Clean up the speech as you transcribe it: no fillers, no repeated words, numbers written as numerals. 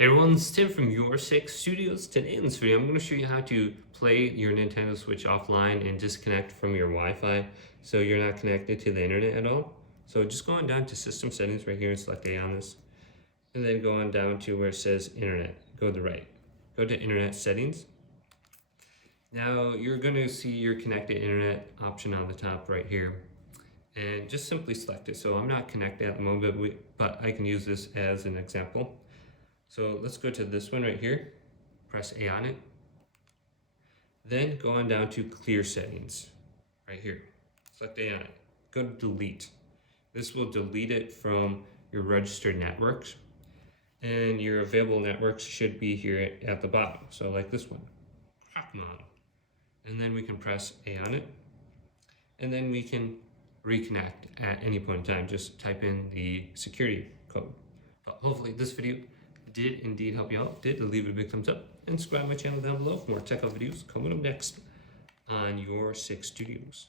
Hey everyone, it's Tim from YourSixStudios. Today in this video, I'm going to show you how to play your Nintendo Switch offline and disconnect from your Wi-Fi so you're not connected to the internet at all. So just go on down to System Settings right here and select A on this. And then go on down to where it says Internet. Go to the right. Go to Internet Settings. Now you're going to see your connected internet option on the top right here. And just simply select it. So I'm not connected at the moment, but I can use this as an example. So let's go to this one right here, press A on it. Then go on down to Clear Settings, right here. Select A on it, go to Delete. This will delete it from your registered networks. And your available networks should be here at the bottom. So like this one, Crack Model. And then we can press A on it. And then we can reconnect at any point in time. Just type in the security code. But hopefully this video did indeed help you out. Leave it a big thumbs up and subscribe to my channel down below for more tech videos coming up next on Your Six Studios.